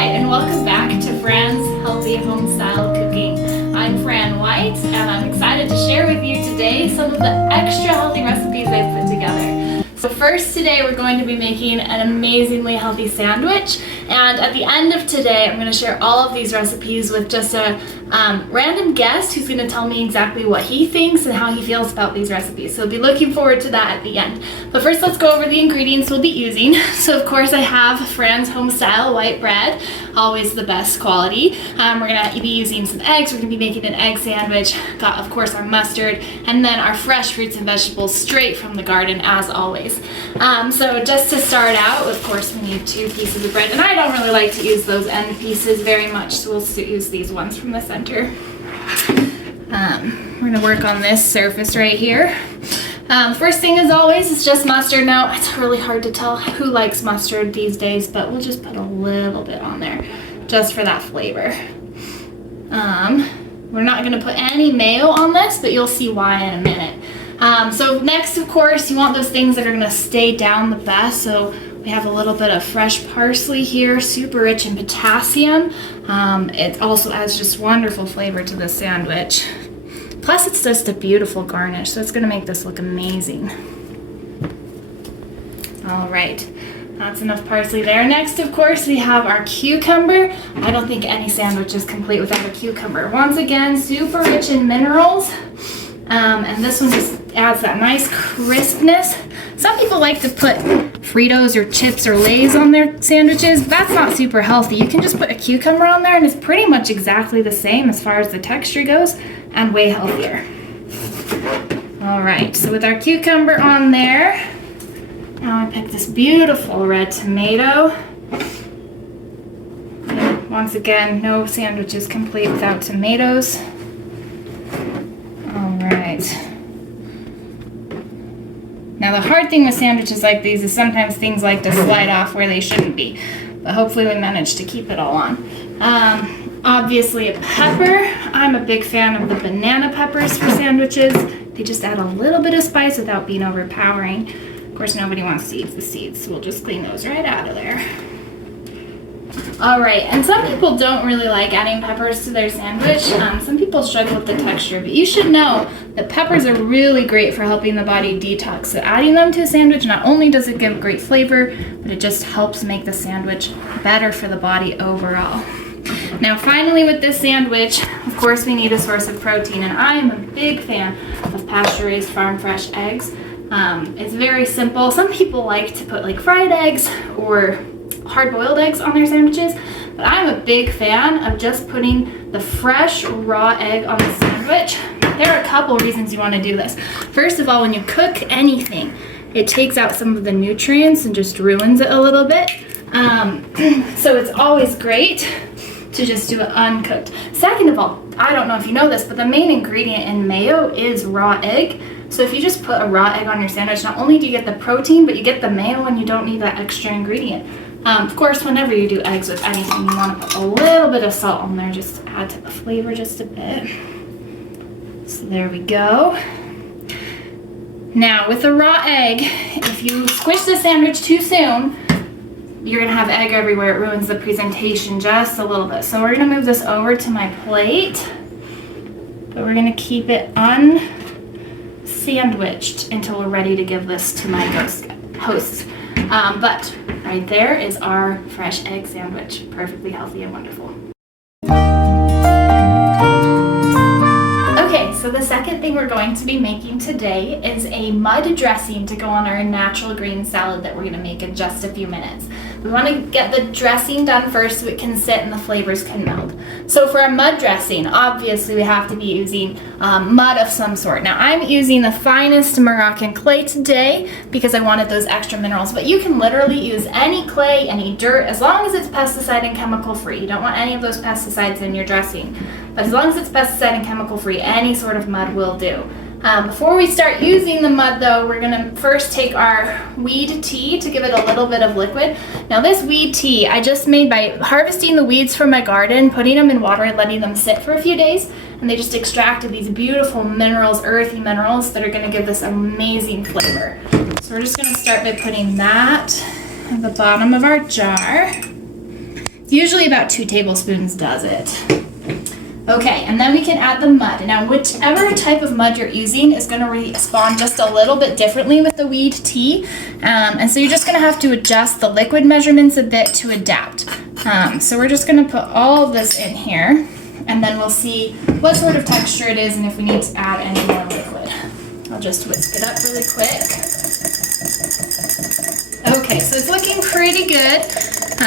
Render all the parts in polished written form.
Alright, and welcome back to Fran's Healthy Home Style Cooking. I'm Franz White, and I'm excited to share with you today some of the extra healthy recipes I've put together. So first today we're going to be making an amazingly healthy sandwich, and at the end of today I'm going to share all of these recipes with just a random guest who's going to tell me exactly what he thinks and how he feels about these recipes. So I'll be looking forward to that at the end. But first let's go over the ingredients we'll be using. So of course I have Fran's home style white bread, always the best quality. We're going to be using some eggs. We're going to be making an egg sandwich. Got of course our mustard, and then our fresh fruits and vegetables straight from the garden as always. So just to start out, of course we need 2 pieces of bread, and I don't really like to use those end pieces very much, so we'll use these ones from the center. We're going to work on this surface right here. First thing as always is just mustard. Now it's really hard to tell who likes mustard these days, but we'll just put a little bit on there just for that flavor. We're not going to put any mayo on this, but you'll see why in a minute. So next, of course, you want those things that are going to stay down the best. So we have a little bit of fresh parsley here, super rich in potassium. It also adds just wonderful flavor to the sandwich. Plus, it's just a beautiful garnish, so it's going to make this look amazing. All right, that's enough parsley there. Next, of course, we have our cucumber. I don't think any sandwich is complete without a cucumber. Once again, super rich in minerals. And this one just adds that nice crispness. Some people like to put Fritos or chips or Lay's on their sandwiches. That's not super healthy. You can just put a cucumber on there and it's pretty much exactly the same as far as the texture goes and way healthier. All right, so with our cucumber on there, now I pick this beautiful red tomato. And once again, no sandwich is complete without tomatoes. Right. Now the hard thing with sandwiches like these is sometimes things like to slide off where they shouldn't be, but hopefully we managed to keep it all on. Obviously a pepper. I'm a big fan of the banana peppers for sandwiches. They just add a little bit of spice without being overpowering. Of course nobody wants to eat the seeds, so we'll just clean those right out of there. Alright, and some people don't really like adding peppers to their sandwich. Some people struggle with the texture, but you should know that peppers are really great for helping the body detox. So adding them to a sandwich, not only does it give great flavor, but it just helps make the sandwich better for the body overall. Now finally with this sandwich, of course we need a source of protein, and I am a big fan of pasture-raised farm fresh eggs. It's very simple. Some people like to put like fried eggs or hard-boiled eggs on their sandwiches, but I'm a big fan of just putting the fresh raw egg on the sandwich. There are a couple reasons you want to do this. First of all, when you cook anything, it takes out some of the nutrients and just ruins it a little bit. So it's always great to just do it uncooked. Second of all, I don't know if you know this, but the main ingredient in mayo is raw egg. So if you just put a raw egg on your sandwich, not only do you get the protein, but you get the mayo and you don't need that extra ingredient. Of course, whenever you do eggs with anything, you want to put a little bit of salt on there just to add to the flavor just a bit. So there we go. Now with the raw egg, if you squish the sandwich too soon, you're going to have egg everywhere. It ruins the presentation just a little bit. So we're going to move this over to my plate, but we're going to keep it unsandwiched until we're ready to give this to my hosts. But right there is our fresh egg sandwich, perfectly healthy and wonderful. Okay, so the second thing we're going to be making today is a mud dressing to go on our natural green salad that we're going to make in just a few minutes. We want to get the dressing done first so it can sit and the flavors can meld. So for a mud dressing, obviously we have to be using mud of some sort. Now I'm using the finest Moroccan clay today because I wanted those extra minerals, but you can literally use any clay, any dirt, as long as it's pesticide and chemical free. You don't want any of those pesticides in your dressing, but as long as it's pesticide and chemical free, any sort of mud will do. Before we start using the mud though, we're going to first take our weed tea to give it a little bit of liquid. Now this weed tea I just made by harvesting the weeds from my garden, putting them in water and letting them sit for a few days, and they just extracted these beautiful minerals, earthy minerals that are going to give this amazing flavor. So we're just going to start by putting that at the bottom of our jar. Usually about 2 tablespoons does it. Okay, and then we can add the mud. Now, whichever type of mud you're using is going to respond just a little bit differently with the weed tea. And so you're just going to have to adjust the liquid measurements a bit to adapt. So we're just going to put all of this in here, and then we'll see what sort of texture it is and if we need to add any more liquid. I'll just whisk it up really quick. Okay, so it's looking pretty good.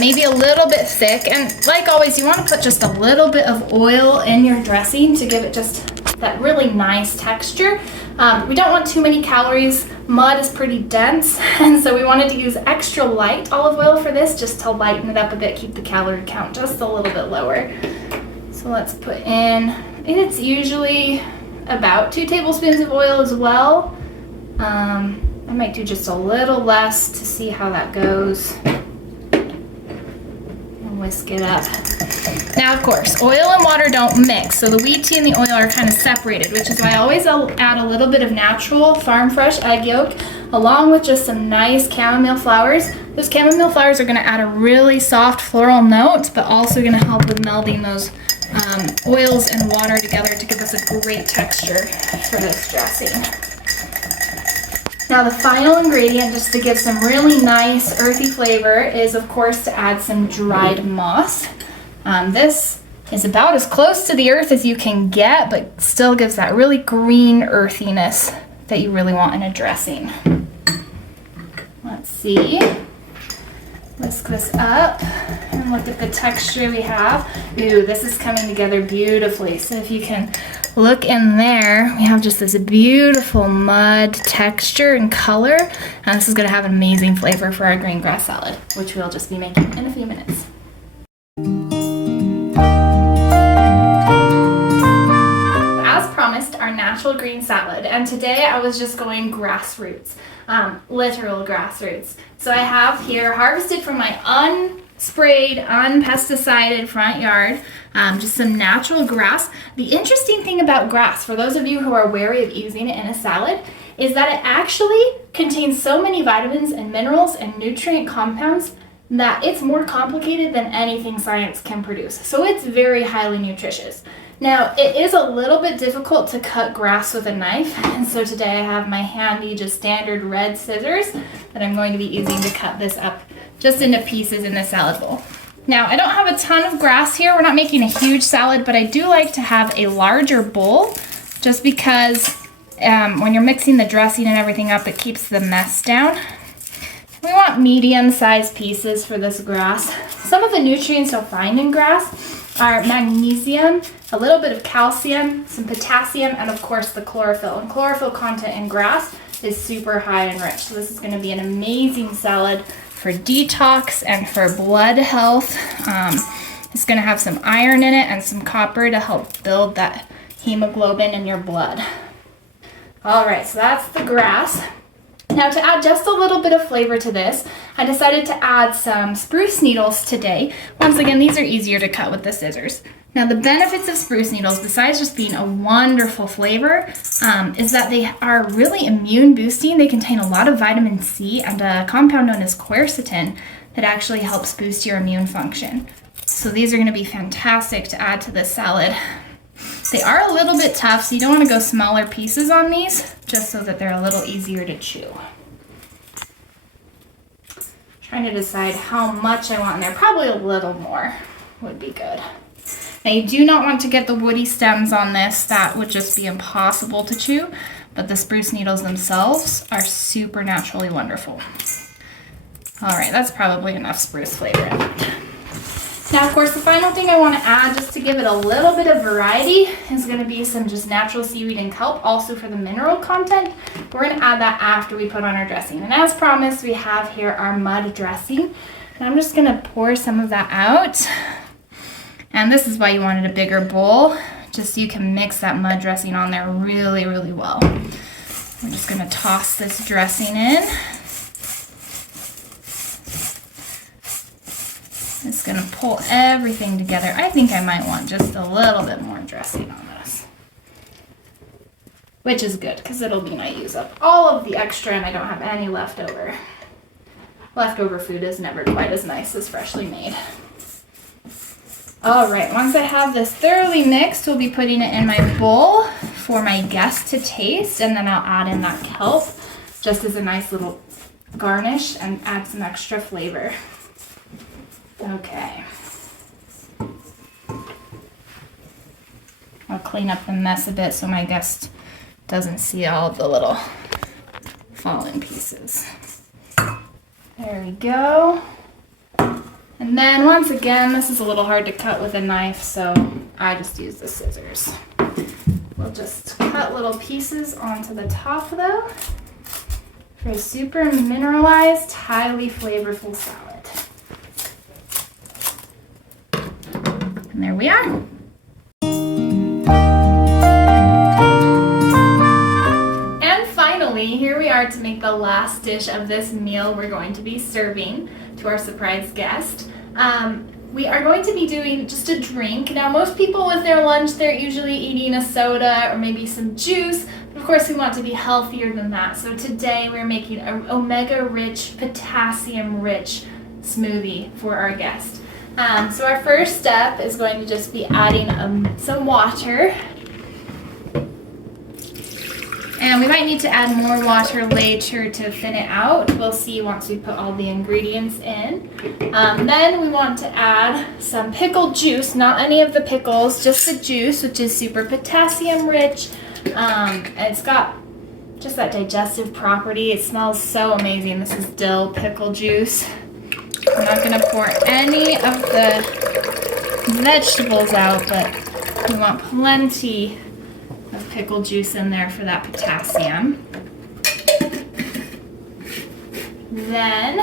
Maybe a little bit thick, and like always, you want to put just a little bit of oil in your dressing to give it just that really nice texture. We don't want too many calories. Mud is pretty dense, and so we wanted to use extra light olive oil for this, just to lighten it up a bit, keep the calorie count just a little bit lower. So let's put in, it's usually about 2 tablespoons of oil as well. I might do just a little less to see how that goes. Whisk it up. Now, of course, oil and water don't mix, so the weed tea and the oil are kind of separated, which is why I always add a little bit of natural farm fresh egg yolk along with just some nice chamomile flowers. Those chamomile flowers are going to add a really soft floral note, but also going to help with melding those oils and water together to give us a great texture for this dressing. Now the final ingredient, just to give some really nice earthy flavor, is of course to add some dried moss. This is about as close to the earth as you can get, but still gives that really green earthiness that you really want in a dressing. Let's see. Whisk this up and look at the texture we have. Ooh, this is coming together beautifully. So if you can look in there, we have just this beautiful mud texture and color, and this is going to have an amazing flavor for our green grass salad, which we'll just be making in a few minutes. As promised, our natural green salad, and today I was just going grassroots, literal grassroots. So I have here harvested from my unsprayed, unpesticided front yard, just some natural grass. The interesting thing about grass, for those of you who are wary of using it in a salad, is that it actually contains so many vitamins and minerals and nutrient compounds that it's more complicated than anything science can produce. So it's very highly nutritious. Now, it is a little bit difficult to cut grass with a knife, and so today I have my handy, just standard red scissors that I'm going to be using to cut this up just into pieces in the salad bowl. Now, I don't have a ton of grass here. We're not making a huge salad, but I do like to have a larger bowl just because when you're mixing the dressing and everything up, it keeps the mess down. We want medium-sized pieces for this grass. Some of the nutrients you'll find in grass are magnesium, a little bit of calcium, some potassium, and of course the chlorophyll. And chlorophyll content in grass is super high and rich. So this is going to be an amazing salad for detox and for blood health. It's going to have some iron in it and some copper to help build that hemoglobin in your blood. All right, so that's the grass. Now, to add just a little bit of flavor to this, I decided to add some spruce needles today. Once again, these are easier to cut with the scissors. Now, the benefits of spruce needles, besides just being a wonderful flavor, is that they are really immune boosting. They contain a lot of vitamin C and a compound known as quercetin that actually helps boost your immune function. So these are going to be fantastic to add to this salad. They are a little bit tough, so you don't want to go smaller pieces on these, just so that they're a little easier to chew. Trying to decide how much I want in there. Probably a little more would be good. Now, you do not want to get the woody stems on this. That would just be impossible to chew, but the spruce needles themselves are super naturally wonderful. All right, that's probably enough spruce flavor in that. Now, of course, the final thing I want to add, just to give it a little bit of variety, is going to be some just natural seaweed and kelp, also for the mineral content. We're going to add that after we put on our dressing. And as promised, we have here our mud dressing. And I'm just going to pour some of that out. And this is why you wanted a bigger bowl, just so you can mix that mud dressing on there really, really well. I'm just going to toss this dressing in. It's going to pull everything together. I think I might want just a little bit more dressing on this, which is good because it'll mean I use up all of the extra and I don't have any leftover. Leftover food is never quite as nice as freshly made. All right, once I have this thoroughly mixed, we'll be putting it in my bowl for my guests to taste, and then I'll add in that kelp just as a nice little garnish and add some extra flavor. Okay. I'll clean up the mess a bit so my guest doesn't see all of the little fallen pieces. There we go. And then once again, this is a little hard to cut with a knife, so I just use the scissors. We'll just cut little pieces onto the top though for a super mineralized, highly flavorful salad. And there we are. And finally, here we are to make the last dish of this meal we're going to be serving to our surprise guest. We are going to be doing just a drink. Now, most people with their lunch, they're usually eating a soda or maybe some juice. Of course, we want to be healthier than that. So today we're making an omega-rich, potassium-rich smoothie for our guest. So our first step is going to just be adding some water. And we might need to add more water later to thin it out. We'll see once we put all the ingredients in. Then we want to add some pickled juice, not any of the pickles, just the juice, which is super potassium rich. And it's got just that digestive property. It smells so amazing. This is dill pickle juice. I'm not going to pour any of the vegetables out, but we want plenty of pickle juice in there for that potassium. Then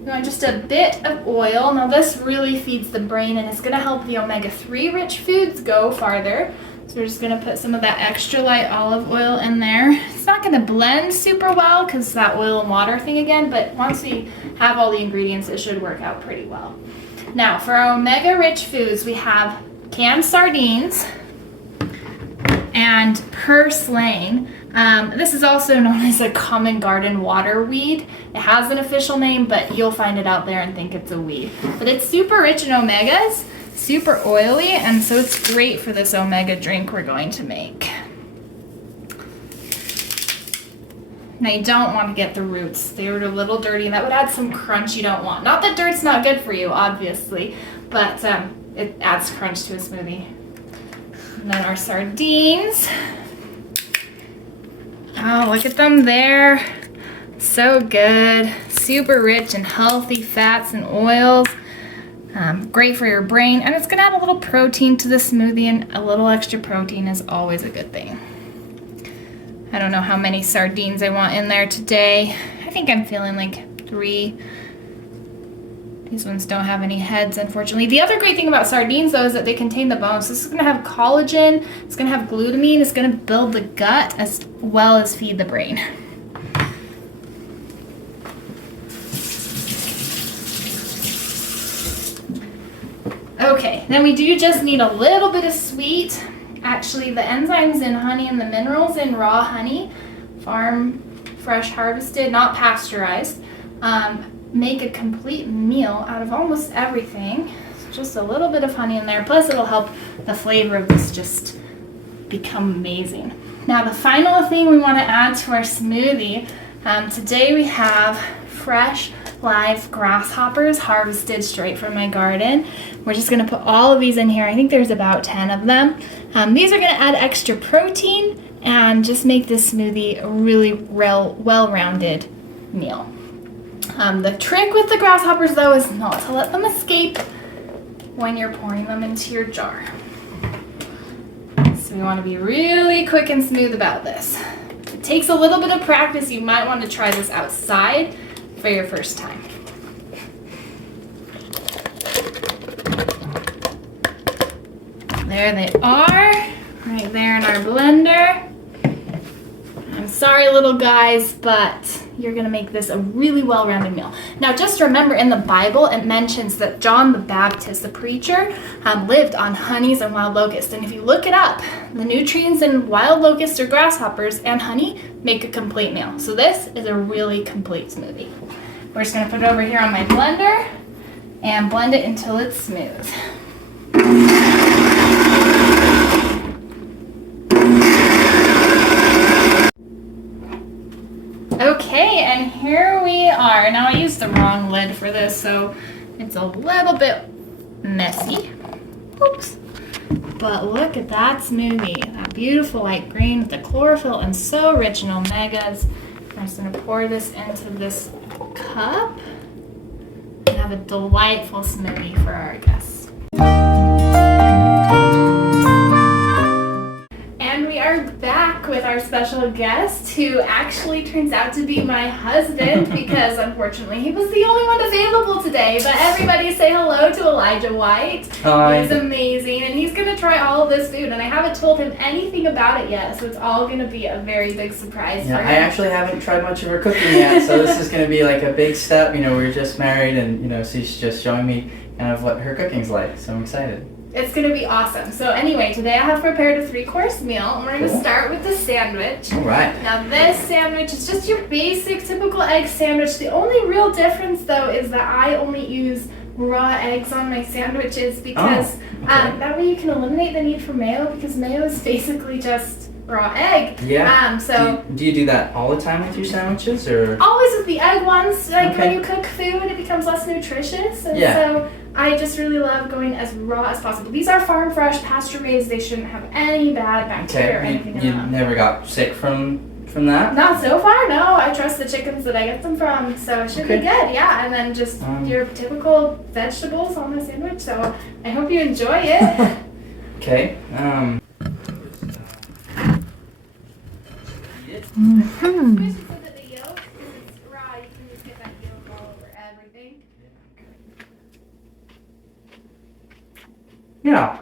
you want just a bit of oil. Now this really feeds the brain and it's going to help the omega-3 rich foods go farther. So we're just going to put some of that extra light olive oil in there. It's not going to blend super well because that oil and water thing again, but once we have all the ingredients, it should work out pretty well. Now for our omega-rich foods, we have canned sardines and purslane. This is also known as a common garden water weed. It has an official name, but you'll find it out there and think it's a weed. But it's super rich in omegas, super oily, and so it's great for this omega drink we're going to make. Now you don't want to get the roots. They were a little dirty and that would add some crunch you don't want. Not that dirt's not good for you, obviously, but it adds crunch to a smoothie. And then our sardines. Oh, look at them there. So good. Super rich and healthy fats and oils. Great for your brain. And it's going to add a little protein to the smoothie, and a little extra protein is always a good thing. I don't know how many sardines I want in there today. I think I'm feeling like 3. These ones don't have any heads, unfortunately. The other great thing about sardines, though, is that they contain the bones. So this is going to have collagen, it's going to have glutamine, it's going to build the gut as well as feed the brain. Okay, then we do just need a little bit of sweet. Actually, the enzymes in honey and the minerals in raw honey, farm, fresh harvested, not pasteurized, make a complete meal out of almost everything. So just a little bit of honey in there, plus it'll help the flavor of this just become amazing. Now the final thing we want to add to our smoothie, today we have fresh live grasshoppers harvested straight from my garden. We're just going to put all of these in here. I think there's about 10 of them. These are going to add extra protein and just make this smoothie a really well-rounded meal. The trick with the grasshoppers, though, is not to let them escape when you're pouring them into your jar. So we want to be really quick and smooth about this. It takes a little bit of practice. You might want to try this outside for your first time. There they are, right there in our blender. I'm sorry, little guys, but you're going to make this a really well-rounded meal. Now, just remember, in the Bible, it mentions that John the Baptist, the preacher, lived on honeys and wild locusts. And if you look it up, the nutrients in wild locusts or grasshoppers and honey make a complete meal. So this is a really complete smoothie. We're just going to put it over here on my blender and blend it until it's smooth. Okay, and here we are. Now I used the wrong lid for this, so it's a little bit messy. Oops. But look at that smoothie. That beautiful light green with the chlorophyll and so rich in omegas. I'm just gonna pour this into this cup and have a delightful smoothie for our guests. And we are back with our special guest, who actually turns out to be my husband because unfortunately he was the only one available today. But everybody say hello to Elijah White. Hi. He's amazing, and he's going to try all of this food, and I haven't told him anything about it yet, so it's all going to be a very big surprise Yeah, for him. I actually haven't tried much of her cooking yet, so this is going to be like a big step. You know, we're just married, and you know, she's just showing me kind of what her cooking's like, so I'm excited. It's going to be awesome. So anyway, today I have prepared a 3-course meal, and we're going to start with the sandwich. All right. Now this sandwich is just your basic typical egg sandwich. The only real difference though is that I only use raw eggs on my sandwiches because that way you can eliminate the need for mayo, because mayo is basically just raw egg. Yeah. So do you do that all the time with your sandwiches, or? always with the egg ones. Like when you cook food, it becomes less nutritious, and so I just really love going as raw as possible. These are farm fresh, pasture raised. They shouldn't have any bad bacteria or anything in You them. never got sick from that? Not so far, no. I trust the chickens that I get them from, so it should be good, yeah. And then just your typical vegetables on the sandwich, so I hope you enjoy it. Okay. Especially so that the yolk, because it's raw, you can just get that yolk all over everything. Yeah.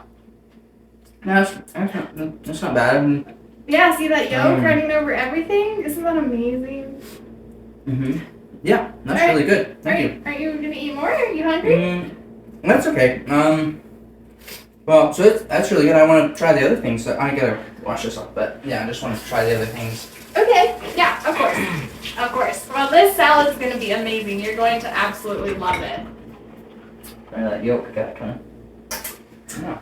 No, that's not bad. Yeah, see that yolk running over everything? Isn't that amazing? Yeah, that's really good. Thank you. Are you gonna eat more? Are you hungry? That's okay. Well, so that's really good. I want to try the other things. I gotta wash this off, but yeah, I just want to try the other things. Okay, yeah, of course. Of course. Well, this salad is gonna be amazing. You're going to absolutely love it. Try that yolk got kind of. Yeah.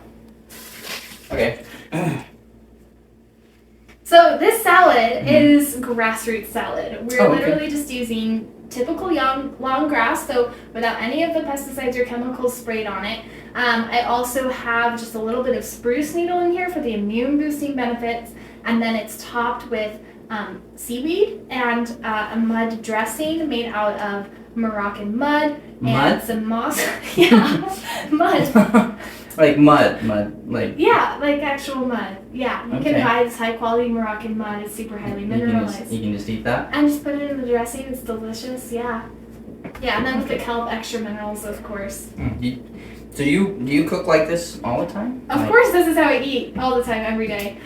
Okay. So this salad is grassroots salad. We're literally just using typical long grass, so without any of the pesticides or chemicals sprayed on it. I also have just a little bit of spruce needle in here for the immune boosting benefits, and then it's topped with seaweed and a mud dressing made out of Moroccan mud and some moss. Yeah, mud. Like mud, like. Yeah, like actual mud. Yeah, you can buy this high quality Moroccan mud. It's super highly mineralized. You can just eat that? And just put it in the dressing. It's delicious. Yeah. Yeah, and then with the kelp, extra minerals, of course. So do you cook like this all the time? Of course, this is how I eat all the time, every day.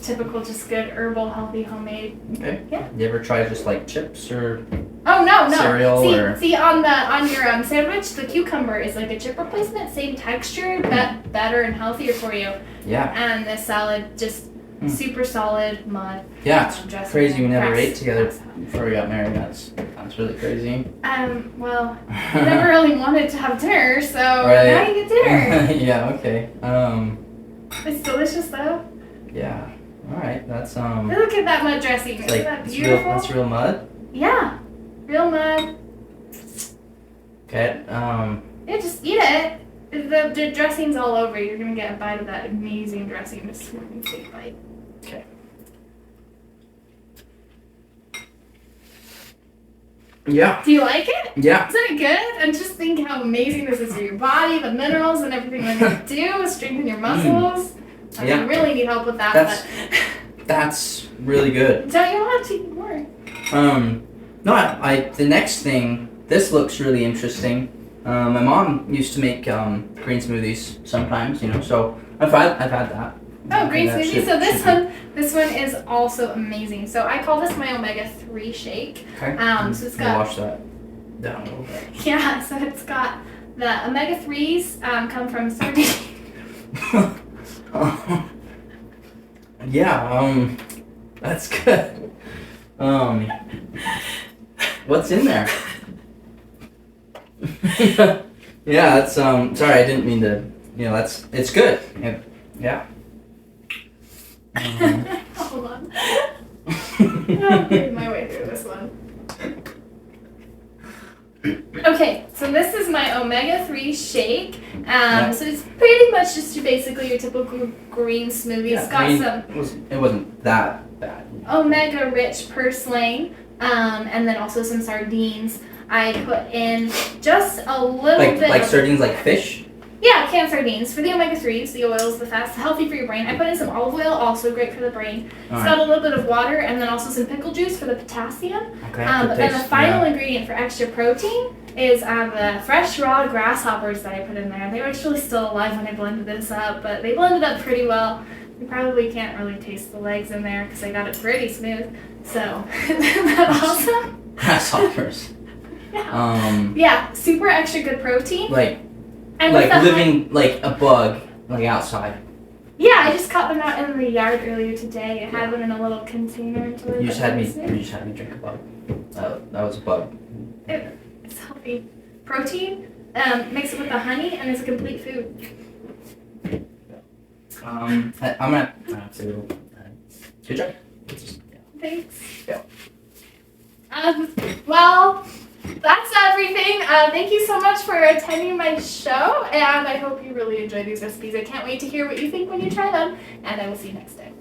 Typical, just good, herbal, healthy, homemade. Okay. Yeah. You ever try just like chips or? Oh no! Cereal See on your sandwich, the cucumber is like a chip replacement, same texture, but better and healthier for you. Yeah. And the salad just super solid mud. Yeah, it's crazy we never ate together before we got married. That's really crazy. Well, you never really wanted to have dinner, so now you get dinner. Yeah, okay. It's delicious though. Yeah. All right. That's Look at that mud dressing. Isn't that beautiful? That's real mud. Yeah, real mud. Okay. Yeah, just eat it. The dressing's all over. You're gonna get a bite of that amazing dressing. Just take a bite. Okay. Yeah. Do you like it? Yeah. Isn't it good? And just think how amazing this is for your body, the minerals and everything that you do, strengthen your muscles. You really need help with that. That's really good. Don't you want to eat more? No, the next thing, this looks really interesting. My mom used to make green smoothies sometimes, you know, so I've had that. Oh, green smoothie. So this one is also amazing. So I call this my omega-3 shake. Okay. So it's got. Wash that down a little bit. Yeah. So it's got the omega-3s come from sardines. Yeah. That's good. What's in there? Yeah. That's Sorry, I didn't mean to. You know, it's good. Yeah. Hold on. I'll get my way through this one. Okay, so this is my omega-3 shake. So it's pretty much just basically your typical green smoothie. It's got It wasn't that bad. Omega-rich purslane, and then also some sardines. I put in just a little bit. Like sardines, like fish. Yeah, canned sardines for the omega-3s, the oils, the fats, healthy for your brain. I put in some olive oil, also great for the brain. It's got a little bit of water and then also some pickle juice for the potassium. Okay. But then the final ingredient for extra protein is the fresh raw grasshoppers that I put in there. They were actually still alive when I blended this up, but they blended up pretty well. You probably can't really taste the legs in there because I got it pretty smooth. So, isn't that awesome? Grasshoppers. Yeah. Yeah, super extra good protein. And like living like a bug, like outside. Yeah, I just caught them out in the yard earlier today. I had them in a little container. You just had me drink a bug. That was a bug. It's healthy. Protein, mix it with the honey, and it's a complete food. I'm gonna have to go. Good job. Thanks. Yeah. Well, that's everything. Thank you so much for attending my show, and I hope you really enjoy these recipes. I can't wait to hear what you think when you try them, and I will see you next time.